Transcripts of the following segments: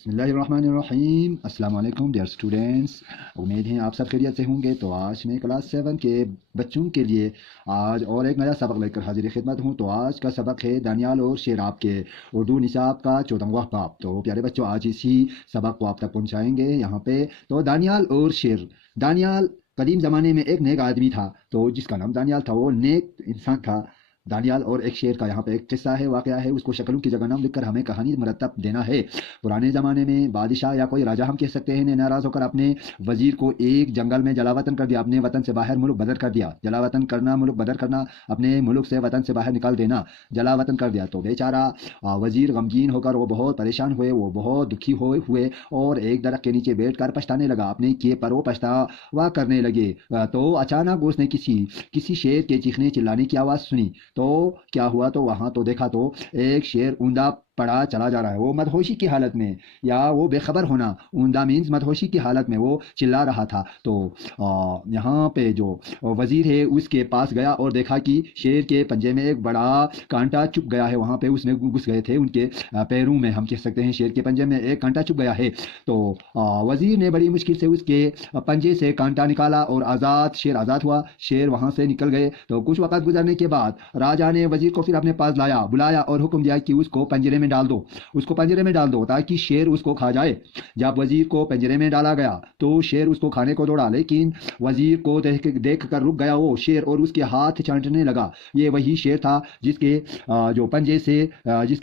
بسم اللہ الرحمن الرحیم۔ السلام علیکم ڈیئر اسٹوڈینٹس، امید ہے آپ سب خیریت سے ہوں گے۔ تو آج میں کلاس 7 کے بچوں کے لیے آج اور ایک نیا سبق لے کر حاضر خدمت ہوں۔ تو آج کا سبق ہے دانیال اور شیراب کے اردو نصاب کا 14واں باب۔ تو پیارے بچوں، آج اسی سبق کو آپ تک پہنچائیں گے یہاں پہ۔ تو دانیال اور شیر۔ دانیال قدیم زمانے میں ایک نیک آدمی تھا، تو جس کا نام دانیال تھا، وہ نیک انسان تھا۔ دانیال اور ایک شیر کا یہاں پہ ایک قصہ ہے، واقعہ ہے، اس کو شکلوں کی جگہ نام لکھ کر ہمیں کہانی مرتب دینا ہے۔ پرانے زمانے میں بادشاہ یا کوئی راجہ ہم کہہ سکتے ہیں نے ناراض ہو کر اپنے وزیر کو ایک جنگل میں جلا وطن کر دیا، اپنے وطن سے باہر ملک بدر کر دیا۔ جلا وطن کرنا، ملک بدر کرنا، اپنے ملک سے وطن سے باہر نکال دینا، جلا وطن کر دیا۔ تو بیچارہ وزیر غمگین ہو کر وہ بہت پریشان ہوئے، وہ بہت دکھی ہوئے اور ایک درخت کے نیچے بیٹھ کر پچھتانے لگا، اپنے کیے پر وہ پچھتاوا کرنے لگے۔ تو اچانک اس نے کسی شیر کے چیخنے چلانے کی آواز سنی۔ تو کیا ہوا، تو وہاں تو دیکھا تو ایک شیر اوندا پڑا چلا جا رہا ہے، وہ مدہوشی کی حالت میں، یا وہ بے خبر ہونا، اوندا مینز مدہوشی کی حالت میں وہ چلا رہا تھا۔ تو یہاں پہ جو وزیر ہے اس کے پاس گیا اور دیکھا کہ شیر کے پنجے میں ایک بڑا کانٹا چپ گیا ہے، وہاں پہ اس میں گھس گئے تھے ان کے پیروں میں، ہم کہہ سکتے ہیں شیر کے پنجے میں ایک کانٹا چپ گیا ہے۔ تو وزیر نے بڑی مشکل سے اس کے پنجے سے کانٹا نکالا اور شیر آزاد ہوا، شیر وہاں سے نکل گئے۔ تو کچھ وقت گزرنے کے بعد راجا نے وزیر کو پھر اپنے پاس بلایا اور حکم دیا کہ اس کو پنجرے میں ڈال دو تاکہ شیر اس کو کھا جائے۔ جب وزیر کو پنجرے میں ڈالا گیا تو شیر اس کو کھانے کو دوڑا، لیکن وزیر کو دیکھ کر رک گیا وہ شیر اور اس کے ہاتھ چاٹنے لگا۔ یہ وہی شیر تھا جس کے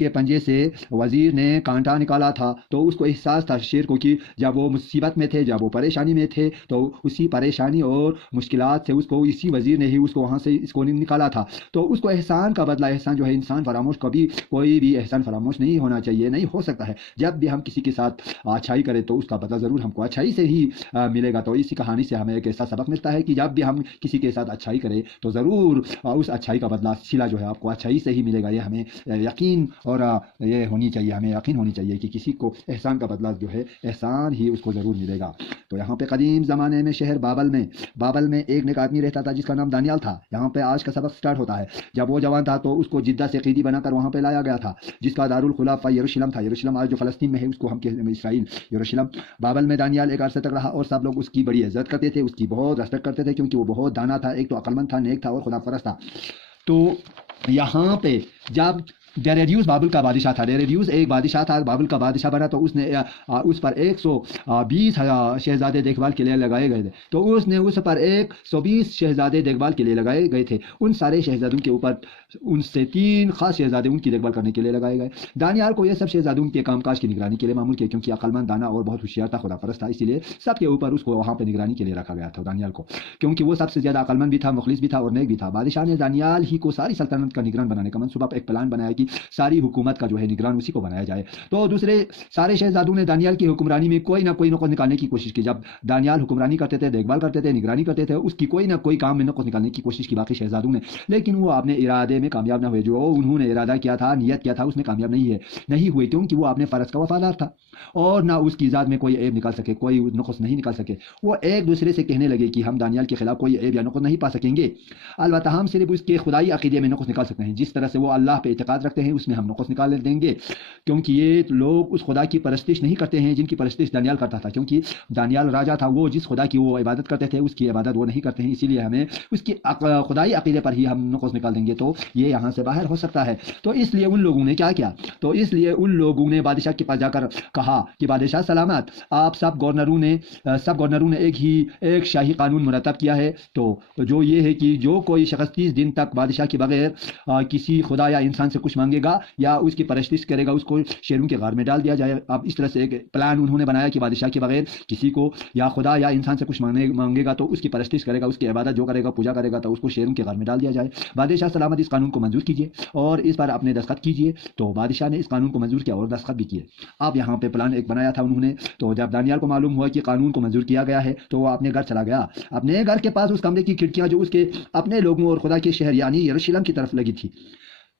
پنجے سے وزیر نے کانٹا نکالا تھا۔ تو اس کو احساس تھا شیر کو کہ جب وہ مصیبت میں تھے، جب وہ پریشانی میں تھے، تو اسی پریشانی اور مشکلات سے اسی وزیر نے ہی اس کو وہاں سے نکالا تھا۔ تو اس کو احسان کا بدلہ، احسان جو ہے انسان فراموش، کبھی کوئی بھی احسان فراموش نہیں ہونا چاہیے، نہیں ہو سکتا ہے۔ جب بھی ہم کسی کے ساتھ اچھائی کریں تو اس کا بدلہ ضرور ہم کو اچھائی سے ہی ملے گا۔ تو اسی کہانی سے ہمیں ایک ایسا سبق ملتا ہے کہ جب بھی ہم کسی کے ساتھ اچھائی کریں تو ضرور اس اچھائی کا بدلہ صلہ جو ہے آپ کو اچھائی سے ہی ملے گا۔ یہ ہمیں یقین ہونی چاہیے کہ کسی کو احسان کا بدلہ جو ہے احسان ہی اس کو ضرور ملے گا۔ تو یہاں پہ قدیم زمانے میں شہر بابل میں ایک نیک آدمی رہتا تھا جس کا نام دانیال تھا۔ یہاں پہ آج کا سبق سٹارٹ ہوتا ہے۔ جب وہ جوان تھا تو اس کو جدہ سے قیدی بنا کر وہاں پہ لایا گیا تھا، جس کا دارالخلافہ یروشلم تھا۔ یروشلم آج جو فلسطین میں ہے اس کو ہم کہتے ہیں اسرائیل، یروشلم۔ بابل میں دانیال ایک عرصے تک رہا اور سب لوگ اس کی بڑی عزت کرتے تھے، اس کی بہت رسپیکٹ کرتے تھے، کیونکہ وہ بہت دانا تھا، ایک تو عقلمند تھا، نیک تھا اور خدا پرست تھا۔ تو یہاں پہ جب ڈیریڈیوس بابل کا بادشاہ تھا، ڈیریڈیوس ایک بادشاہ تھا، بابل کا بادشاہ بنا، تو اس نے اس پر 120 شہزادے دیکھ بھال کے لیے لگائے گئے تھے۔ تو اس نے اس پر 120 شہزادے دیکھ بھال کے لیے لگائے گئے تھے۔ ان سارے شہزادوں کے اوپر ان سے 3 خاص شہزادے ان کی دیکھ بھال کرنے کے لیے لگائے گئے۔ دانیال کو یہ سب شہزادوں کے کام کاج کی نگرانی کے لیے معمول کیا، کیونکہ عقلمند، دانا اور بہت ہوشیار تھا، خدا پرست تھا، اسی لیے سب کے اوپر اس کو وہاں پہ نگرانی کے لیے رکھا گیا تھا دانیال کو، کیونکہ وہ سب سے زیادہ عقلمند بھی تھا، مخلص بھی تھا اور نیک بھی تھا۔ بادشاہ نے دانیال ہی کو ساری سلطنت کا نگران بنانے کا منصوبہ، ایک پلان بنایا کہ ساری حکومت کا جو ہے نگران اسی کو بنایا جائے۔ تو دوسرے سارے شہزادوں نے دانیال کی حکمرانی میں کوئی نہ کوئی نقص نکالنے کی کوشش کی۔ جب دانیال حکمرانی کرتے تھے، دیکھ بھال کرتے تھے، نگرانی کرتے تھے، اس کی کوئی نہ کوئی کام میں نقص نکالنے کی کوشش کی باقی شہزادوں نے، لیکن وہ اپنے ارادے میں کامیاب نہ ہوئے۔ جو انہوں نے ارادہ کیا تھا، نیت کیا تھا، اس میں کامیاب نہیں ہوئے، کیونکہ وہ اپنے فرض کا وفادار تھا اور نہ اس کی ذات میں کوئی عیب نکال سکے، کوئی نقص نہیں نکال سکے۔ وہ ایک دوسرے سے کہنے لگے کہ ہم دانیال کے خلاف کوئی عیب یا نقص نہیں پا سکیں گے، البتہ ہم صرف اس کے خدائی عقیدے میں نقص نکال سکتے ہیں، جس طرح سے وہ اللہ پہ اعتقاد رکھتے ہیں اس میں ہم نقص نکال دیں گے، کیونکہ یہ لوگ اس خدا کی پرستش نہیں کرتے ہیں جن کی پرستش دانیال کرتا تھا، کیونکہ دانیال راجا تھا، وہ جس خدا کی وہ عبادت کرتے تھے اس کی عبادت وہ نہیں کرتے ہیں، اسی لیے ہمیں اس کی خدائی عقیدے پر ہی ہم نقص نکال دیں گے تو یہ یہاں سے باہر ہو سکتا ہے۔ تو اس لیے ان لوگوں نے کیا کیا، تو اس لیے ان لوگوں نے بادشاہ کے پاس جا کر کہا کہ بادشاہ سلامت، آپ سب گورنروں نے ایک شاہی قانون مرتب کیا ہے، تو جو یہ ہے کہ جو کوئی شخص 30 دن تک بادشاہ کے بغیر کسی خدا یا انسان سے کچھ مانگے گا یا اس کی پرستش کرے گا، اس کو شیروں کے غار میں ڈال دیا جائے۔ اب اس طرح سے ایک پلان انہوں نے بنایا کہ بادشاہ کے بغیر کسی کو یا خدا یا انسان سے کچھ مانگے گا تو اس کی پرستش کرے گا، اس کی عبادت جو کرے گا، پوجا کرے گا، تو اس کو شیروں کے غار میں ڈال دیا جائے۔ بادشاہ سلامت اس قانون کو منظور کیجیے اور اس پر اپنے دستخط کیجیے۔ تو بادشاہ نے اس قانون کو منظور کیا اور دستخط بھی کیے۔ اب یہاں پہ پلان ایک بنایا تھا انہوں نے، تو جب دانیال کو معلوم ہوا کہ قانون کو منظور کیا گیا ہے تو وہ اپنے گھر چلا گیا۔ اپنے گھر کے پاس اس کمرے کی کھڑکیاں جو اس کے اپنے لوگوں اور خدا کے شہر یعنی یروشلم کی طرف لگی تھی،